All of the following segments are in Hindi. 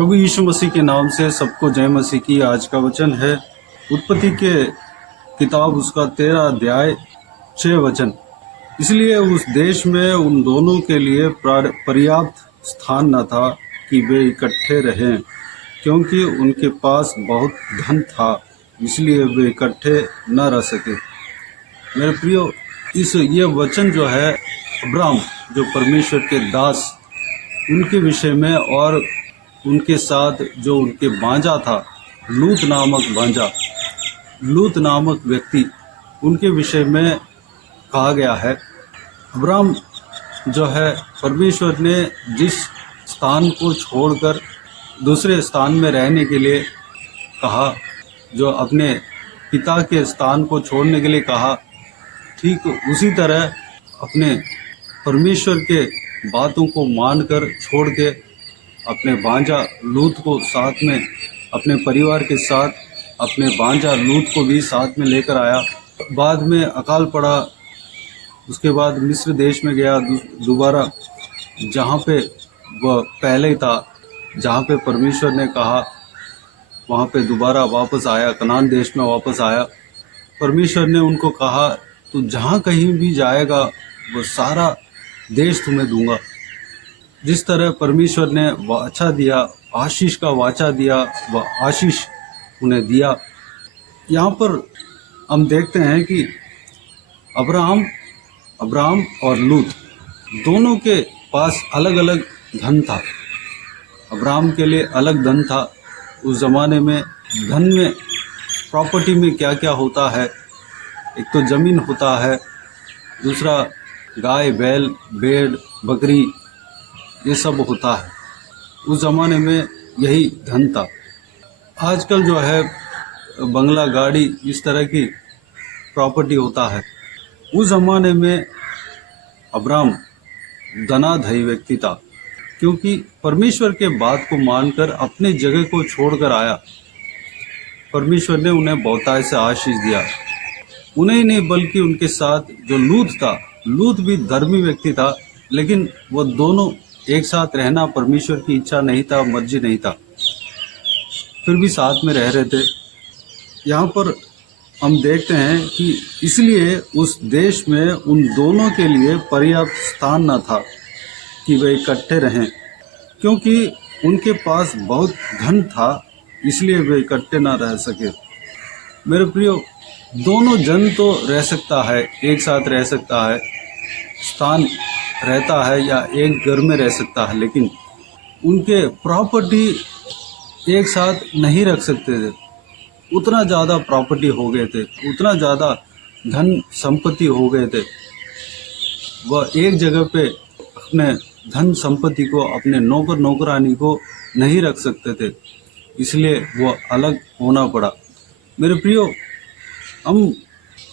प्रभु यीशु मसीह के नाम से सबको जय मसीह की। आज का वचन है उत्पत्ति के किताब उसका 13 अध्याय 6 वचन। इसलिए उस देश में उन दोनों के लिए पर्याप्त स्थान न था कि वे इकट्ठे रहें, क्योंकि उनके पास बहुत धन था, इसलिए वे इकट्ठे न रह सके। मेरे प्रियो, ये वचन जो है अब्राम जो परमेश्वर के दास उनके विषय में और उनके साथ जो उनके बांजा था, लूत नामक व्यक्ति, उनके विषय में कहा गया है। अब्राम जो है परमेश्वर ने जिस स्थान को छोड़कर दूसरे स्थान में रहने के लिए कहा, जो अपने पिता के स्थान को छोड़ने के लिए कहा, ठीक उसी तरह अपने परमेश्वर के बातों को मानकर छोड़ के अपने बांजा लूत को साथ में, अपने परिवार के साथ अपने बांजा लूत को भी साथ में लेकर आया। बाद में अकाल पड़ा, उसके बाद मिस्र देश में गया दोबारा, जहाँ पे वह पहले था, जहाँ पे परमेश्वर ने कहा वहाँ पे दोबारा वापस आया, कनान देश में वापस आया। परमेश्वर ने उनको कहा, तू जहाँ कहीं भी जाएगा वो सारा देश तुम्हें दूंगा। जिस तरह परमेश्वर ने वाचा दिया, आशीष का वाचा दिया, वह आशीष उन्हें दिया। यहाँ पर हम देखते हैं कि अब्राम और लूत दोनों के पास अलग अलग धन था। अब्राम के लिए अलग धन था। उस ज़माने में धन में, प्रॉपर्टी में क्या क्या होता है, एक तो ज़मीन होता है, दूसरा गाय बैल भेड़ बकरी, ये सब होता है। उस ज़माने में यही धन था। आजकल जो है बंगला गाड़ी इस तरह की प्रॉपर्टी होता है। उस ज़माने में अब्राम धनाढ्य व्यक्ति था, क्योंकि परमेश्वर के बात को मानकर अपने जगह को छोड़कर आया। परमेश्वर ने उन्हें बहुतायत से आशीष दिया। उन्हें ही नहीं बल्कि उनके साथ जो लूत था, लूत भी धर्मी व्यक्ति था, लेकिन वो दोनों एक साथ रहना परमेश्वर की इच्छा नहीं था, मर्जी नहीं था, फिर भी साथ में रह रहे थे। यहाँ पर हम देखते हैं कि इसलिए उस देश में उन दोनों के लिए पर्याप्त स्थान न था कि वे इकट्ठे रहें, क्योंकि उनके पास बहुत धन था, इसलिए वे इकट्ठे ना रह सके। मेरे प्रियो, दोनों जन तो रह सकता है, एक साथ रह सकता है, स्थान रहता है या एक घर में रह सकता है, लेकिन उनके प्रॉपर्टी एक साथ नहीं रख सकते थे। उतना ज़्यादा प्रॉपर्टी हो गए थे, उतना ज़्यादा धन संपत्ति हो गए थे। वह एक जगह पे अपने धन संपत्ति को, अपने नौकर नौकरानी को नहीं रख सकते थे, इसलिए वह अलग होना पड़ा। मेरे प्रियो, हम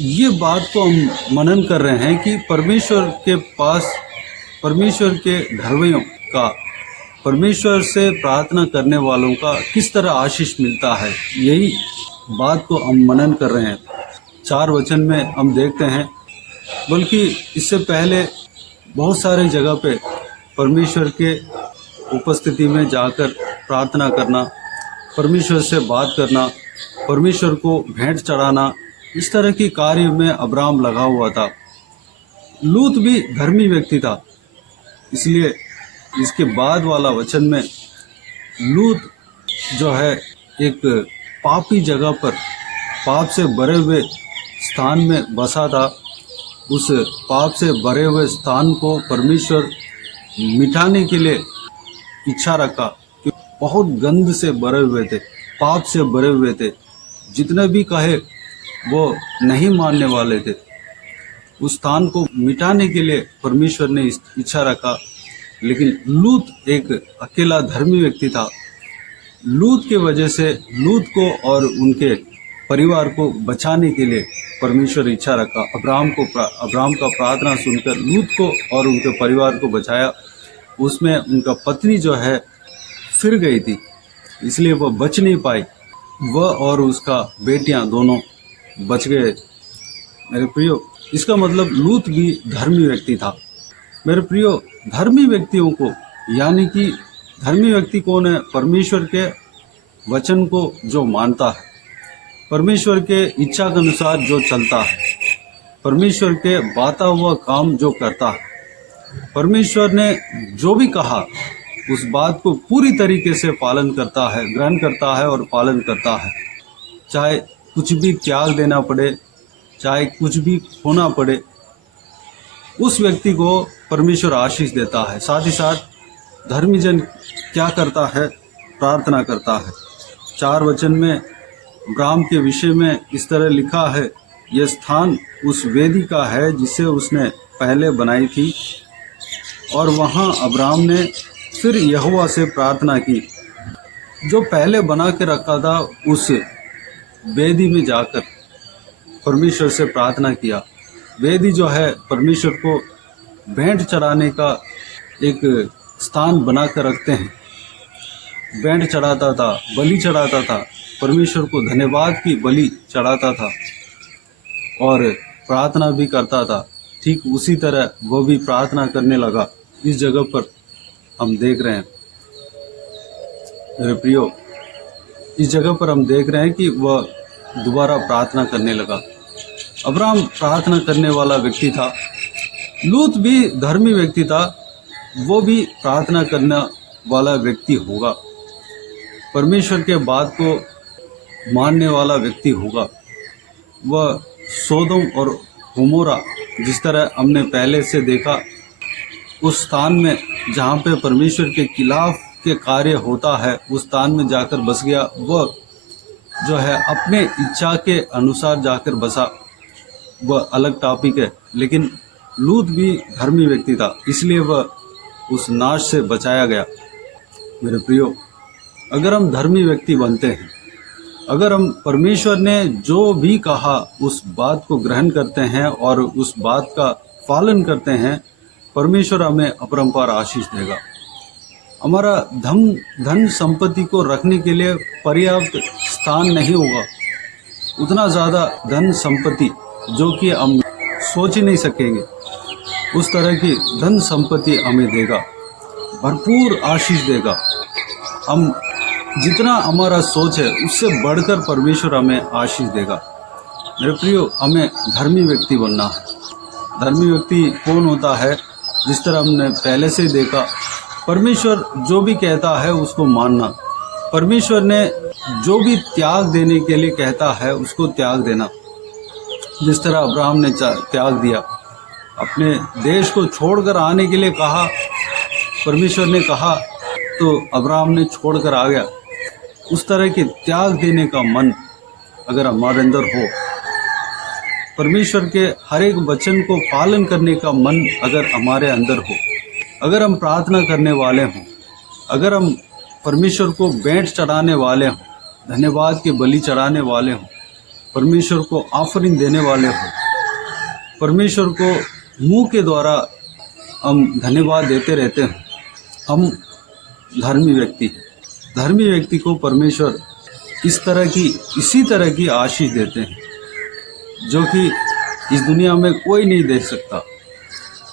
ये बात को हम मनन कर रहे हैं कि परमेश्वर के पास, परमेश्वर के धर्मियों का, परमेश्वर से प्रार्थना करने वालों का किस तरह आशीष मिलता है, यही बात को हम मनन कर रहे हैं। 4 वचन में हम देखते हैं, बल्कि इससे पहले बहुत सारे जगह पे परमेश्वर के उपस्थिति में जाकर प्रार्थना करना, परमेश्वर से बात करना, परमेश्वर को भेंट चढ़ाना, इस तरह की कार्य में अब्राम लगा हुआ था। लूत भी धर्मी व्यक्ति था, इसलिए इसके बाद वाला वचन में लूत जो है एक पापी जगह पर, पाप से भरे हुए स्थान में बसा था। उस पाप से भरे हुए स्थान को परमेश्वर मिटाने के लिए इच्छा रखा, कि बहुत गंध से भरे हुए थे, पाप से भरे हुए थे, जितने भी कहे वो नहीं मानने वाले थे। उस स्थान को मिटाने के लिए परमेश्वर ने इच्छा रखा, लेकिन लूत एक अकेला धर्मी व्यक्ति था। लूत के वजह से लूत को और उनके परिवार को बचाने के लिए परमेश्वर इच्छा रखा। अब्राम का प्रार्थना सुनकर लूत को और उनके परिवार को बचाया। उसमें उनका पत्नी जो है फिर गई थी, इसलिए वह बच नहीं पाई। वह और उसका बेटियां दोनों बच गए। मेरे प्रियो, इसका मतलब लूत भी धर्मी व्यक्ति था। मेरे प्रियो, धर्मी व्यक्तियों को, यानी कि धर्मी व्यक्ति कौन है? परमेश्वर के वचन को जो मानता है, परमेश्वर के इच्छा के अनुसार जो चलता है, परमेश्वर के बाता हुआ काम जो करता है, परमेश्वर ने जो भी कहा उस बात को पूरी तरीके से पालन करता है, ग्रहण करता है और पालन करता है। चाहे कुछ भी त्याग देना पड़े, चाहे कुछ भी खोना पड़े, उस व्यक्ति को परमेश्वर आशीष देता है। साथ ही साथ धर्मी जन क्या करता है? प्रार्थना करता है। 4 वचन में अब्राहम के विषय में इस तरह लिखा है, यह स्थान उस वेदी का है जिसे उसने पहले बनाई थी, और वहाँ अब्राहम ने फिर यहोवा से प्रार्थना की। जो पहले बना के रखा था उस वेदी में जाकर परमेश्वर से प्रार्थना किया। वेदी जो है परमेश्वर को भेंट चढ़ाने का एक स्थान बना कर रखते हैं। भेंट चढ़ाता था, बलि चढ़ाता था, परमेश्वर को धन्यवाद की बलि चढ़ाता था और प्रार्थना भी करता था। ठीक उसी तरह वो भी प्रार्थना करने लगा। इस जगह पर हम देख रहे हैं मेरे प्रियो, इस जगह पर हम देख रहे हैं कि वह दोबारा प्रार्थना करने लगा। अब्राहम प्रार्थना करने वाला व्यक्ति था। लूत भी धर्मी व्यक्ति था, वो भी प्रार्थना करने वाला व्यक्ति होगा, परमेश्वर के बात को मानने वाला व्यक्ति होगा। वह सोदोम और गोमोरा जिस तरह हमने पहले से देखा, उस स्थान में जहाँ पे परमेश्वर के खिलाफ के कार्य होता है, उस स्थान में जाकर बस गया। वह जो है अपने इच्छा के अनुसार जाकर बसा, वह अलग टॉपिक है। लेकिन लूत भी धर्मी व्यक्ति था, इसलिए वह उस नाश से बचाया गया। मेरे प्रियो, अगर हम धर्मी व्यक्ति बनते हैं, अगर हम परमेश्वर ने जो भी कहा उस बात को ग्रहण करते हैं और उस बात का पालन करते हैं, परमेश्वर हमें अपरंपार आशीष देगा। हमारा धन संपत्ति को रखने के लिए पर्याप्त स्थान नहीं होगा। उतना ज़्यादा धन संपत्ति जो कि हम सोच ही नहीं सकेंगे, उस तरह की धन संपत्ति हमें देगा, भरपूर आशीष देगा। हम जितना हमारा सोच है उससे बढ़कर परमेश्वर हमें आशीष देगा। मेरे प्रियो, हमें धर्मी व्यक्ति बनना है। धर्मी व्यक्ति कौन होता है? जिस तरह हमने पहले से देखा, परमेश्वर जो भी कहता है उसको मानना, परमेश्वर ने जो भी त्याग देने के लिए कहता है उसको त्याग देना। जिस तरह अब्राहम ने त्याग दिया, अपने देश को छोड़कर आने के लिए कहा, परमेश्वर ने कहा तो अब्राहम ने छोड़कर आ गया। उस तरह के त्याग देने का मन अगर हमारे अंदर हो, परमेश्वर के हर एक वचन को पालन करने का मन अगर हमारे अंदर हो, अगर हम प्रार्थना करने वाले हों, अगर हम परमेश्वर को भेंट चढ़ाने वाले हों, धन्यवाद की बलि चढ़ाने वाले हों, परमेश्वर को ऑफरिंग देने वाले हों, परमेश्वर को मुंह के द्वारा हम धन्यवाद देते रहते हैं, हम धर्मी व्यक्ति हैं। धर्मी व्यक्ति को परमेश्वर इसी तरह की आशीष देते हैं जो कि इस दुनिया में कोई नहीं दे सकता।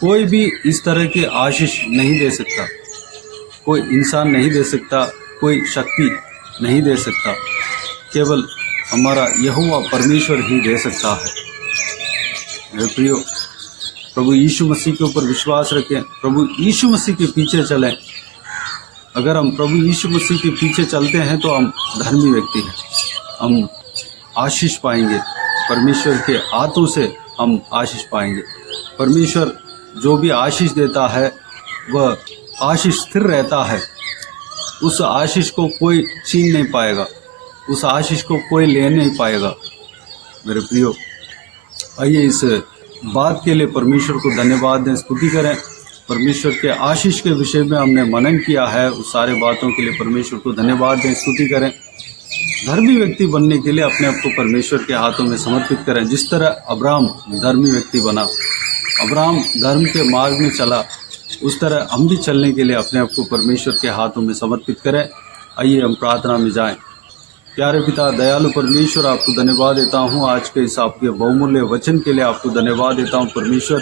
कोई भी इस तरह की आशीष नहीं दे सकता, कोई इंसान नहीं दे सकता, कोई शक्ति नहीं दे सकता, केवल हमारा यहोवा परमेश्वर ही दे सकता है। मेरे प्रियो, प्रभु यीशु मसीह के ऊपर विश्वास रखें, प्रभु यीशु मसीह के पीछे चलें। अगर हम प्रभु यीशु मसीह के पीछे चलते हैं तो हम धर्मी व्यक्ति हैं, हम आशीष पाएंगे, परमेश्वर के हाथों से हम आशीष पाएंगे। परमेश्वर जो भी आशीष देता है वह आशीष स्थिर रहता है, उस आशीष को कोई छीन नहीं पाएगा, उस आशीष को कोई ले नहीं पाएगा। मेरे प्रियो, आइए इस बात के लिए परमेश्वर को धन्यवाद दें, स्तुति करें। परमेश्वर के आशीष के विषय में हमने मनन किया है, उस सारे बातों के लिए परमेश्वर को धन्यवाद दें, स्तुति करें। धर्मी व्यक्ति बनने के लिए अपने आप को परमेश्वर के हाथों में समर्पित करें। जिस तरह अब्राहम धर्मी व्यक्ति बना, अब्राहम धर्म के मार्ग में चला, उस तरह हम भी चलने के लिए अपने आप को परमेश्वर के हाथों में समर्पित करें। आइए हम प्रार्थना में जाएं। प्यारे पिता, दयालु परमेश्वर, आपको धन्यवाद देता हूँ आज के इस आपके बहुमूल्य वचन के लिए। आपको धन्यवाद देता हूँ परमेश्वर,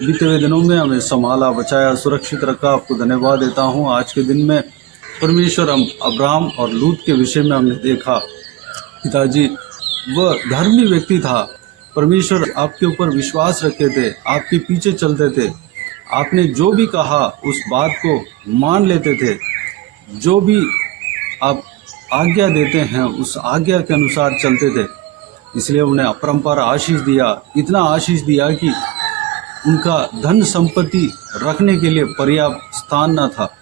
बीते हुए दिनों में हमें संभाला, बचाया, सुरक्षित रखा। आपको धन्यवाद देता हूँ आज के दिन में परमेश्वर हम अब्राम और लूत के विषय में हमने देखा पिताजी, वह धर्मी व्यक्ति था। परमेश्वर आपके ऊपर विश्वास रखते थे, आपके पीछे चलते थे, आपने जो भी कहा उस बात को मान लेते थे, जो भी आप आज्ञा देते हैं उस आज्ञा के अनुसार चलते थे। इसलिए उन्हें अपरंपार आशीष दिया, इतना आशीष दिया कि उनका धन संपत्ति रखने के लिए पर्याप्त स्थान न था।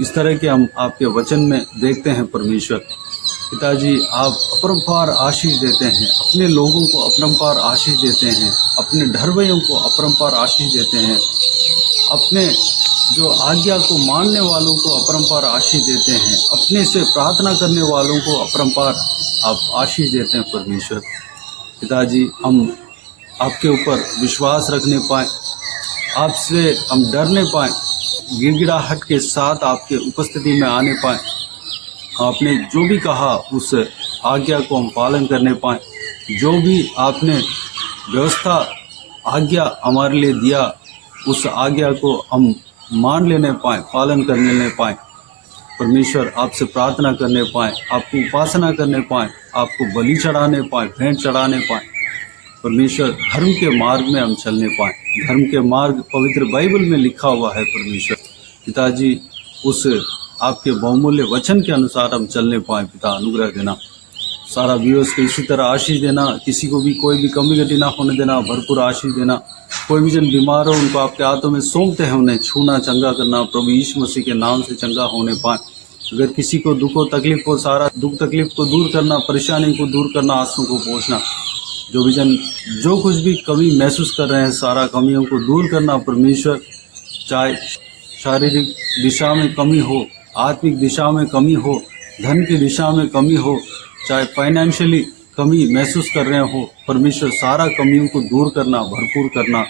इस तरह के हम आपके वचन में देखते हैं परमेश्वर। पिताजी, आप अपरंपार आशीष देते हैं, अपने लोगों को अपरंपार आशीष देते हैं, अपने ढरवैयों को अपरंपार आशीष देते हैं, अपने जो आज्ञा को मानने वालों को अपरंपार आशीष देते हैं, अपने से प्रार्थना करने वालों को अपरंपार आप आशीष देते हैं परमेश्वर। पिताजी, हम आपके ऊपर विश्वास रखने पाएँ, आपसे हम डरने पाएँ, गिड़गिड़ाहट के साथ आपके उपस्थिति में आने पाएँ, आपने जो भी कहा उस आज्ञा को हम पालन करने पाएँ, जो भी आपने व्यवस्था आज्ञा हमारे लिए दिया उस आज्ञा को हम मान लेने पाएँ, पालन करने ले पाएँ। परमेश्वर, आपसे प्रार्थना करने पाएँ, आपको उपासना करने पाएँ, आपको बलि चढ़ाने पाएँ, भेंट चढ़ाने पाएँ। परमेश्वर, धर्म के मार्ग में हम चलने पाएँ। धर्म के मार्ग पवित्र बाइबल में लिखा हुआ है परमेश्वर। पिताजी, उस आपके बहुमूल्य वचन के अनुसार हम चलने पाएँ। पिता, अनुग्रह देना, सारा व्यूअर्स को इसी तरह आशीष देना, किसी को भी कोई भी कमी घटी ना होने देना, भरपूर आशीष देना। कोई भी जन बीमार हो उनको आपके हाथों में सौंपते हैं, उन्हें छूना, चंगा करना, प्रभु यीशु मसीह के नाम से चंगा होने पाएँ। अगर किसी को दुख हो, तकलीफ हो, सारा दुख तकलीफ को दूर करना, परेशानी को दूर करना, आंसू को पोंछना। जो भी जन जो कुछ भी कमी महसूस कर रहे हैं, सारा कमियों को दूर करना परमेश्वर। चाहे शारीरिक दिशा में कमी हो, आत्मिक दिशा में कमी हो, धन की दिशा में कमी हो, चाहे फाइनेंशियली कमी महसूस कर रहे हो, परमेश्वर सारा कमियों को दूर करना, भरपूर करना।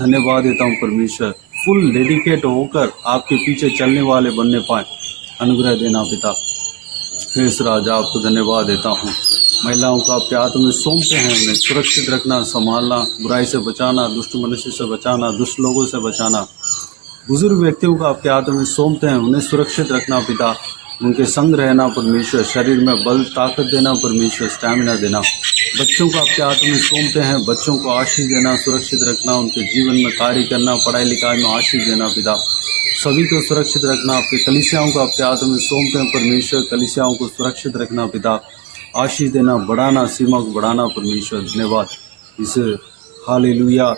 धन्यवाद देता हूँ परमेश्वर। फुल डेडिकेट होकर आपके पीछे चलने वाले बनने पाए, अनुग्रह देना पिता। इस राजा, आपको धन्यवाद देता हूँ। महिलाओं को आपके हाथ में सौंपते हैं, उन्हें सुरक्षित रखना, संभालना, बुराई से बचाना, दुष्ट मनुष्य से बचाना, दुष्ट लोगों से बचाना। बुजुर्ग व्यक्तियों को आपके हाथों में सौंपते हैं, उन्हें सुरक्षित रखना पिता। उनके संग रहना परमेश्वर, शरीर में बल ताकत देना परमेश्वर, स्टैमिना देना। बच्चों को आपके हाथों में सौंपते हैं, बच्चों को आशीष देना, सुरक्षित रखना, उनके जीवन में कार्य करना, पढ़ाई लिखाई में आशीष देना पिता। सभी को सुरक्षित रखना। आपके कलीसियाओं को आपके हाथों में सौंपते हैं परमेश्वर, कलीसियाओं को सुरक्षित रखना पिता। आशीष देना, बढ़ाना, सीमा को बढ़ाना परमेश्वर। धन्यवाद इस हालेलुया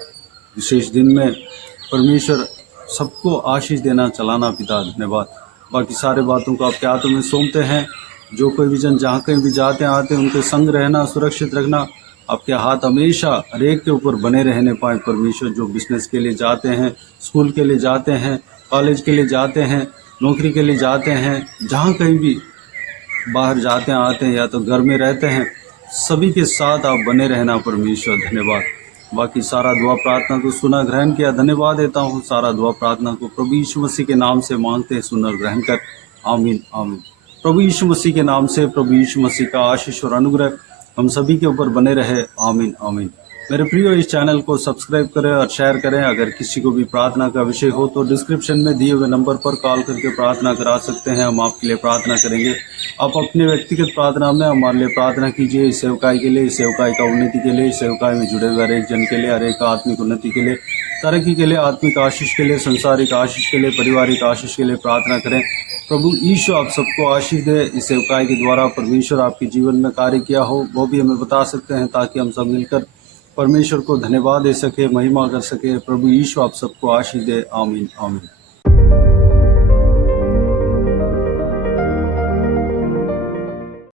विशेष दिन में परमेश्वर, सबको आशीष देना, चलाना पिता। धन्यवाद। बाकी सारे बातों को आपके हाथों में सौंपते हैं। जो कोई भी जन जहाँ कहीं भी जाते आते हैं, उनके संग रहना, सुरक्षित रखना। आपके हाथ हमेशा हर एक के ऊपर बने रहने पाए परमेश्वर। जो बिजनेस के लिए जाते हैं, स्कूल के लिए जाते हैं, कॉलेज के लिए जाते हैं, नौकरी के लिए जाते हैं, जहाँ कहीं भी बाहर जाते हैं आते हैं या तो घर में रहते हैं, सभी के साथ आप बने रहना परमेश्वर। धन्यवाद। बाकी सारा दुआ प्रार्थना को सुना, ग्रहण किया, धन्यवाद देता हूँ। सारा दुआ प्रार्थना को प्रभु यीशु मसीह के नाम से मांगते हैं, सुना ग्रहण कर। आमीन आमीन। प्रभु यीशु मसीह के नाम से प्रभु यीशु मसीह का आशीष और अनुग्रह हम सभी के ऊपर बने रहे। आमीन आमीन। मेरे प्रियो, इस चैनल को सब्सक्राइब करें और शेयर करें। अगर किसी को भी प्रार्थना का विषय हो तो डिस्क्रिप्शन में दिए हुए नंबर पर कॉल करके प्रार्थना करा सकते हैं। हम आपके लिए प्रार्थना करेंगे। आप अपने व्यक्तिगत प्रार्थना में हमारे लिए प्रार्थना कीजिए, इस सेवकाई के लिए, इस सेवकाई का उन्नति के लिए, इस सेवकाई में जुड़े हुए हर एक जन के लिए, हर एक आत्मिक उन्नति के लिए, तरक्की के लिए, आत्मिक आशीष के लिए, संसारिक आशीष के लिए, पारिवारिक आशीष के लिए प्रार्थना करें। प्रभु यीशु आप सबको आशीष दे। इस सेवकाई के द्वारा परमेश्वर आपके जीवन में कार्य किया हो वो भी हमें बता सकते हैं, ताकि हम सब मिलकर परमेश्वर को धन्यवाद दे सके, महिमा कर सके। प्रभु यीशु आप सबको आशीष दे। आमीन आमीन।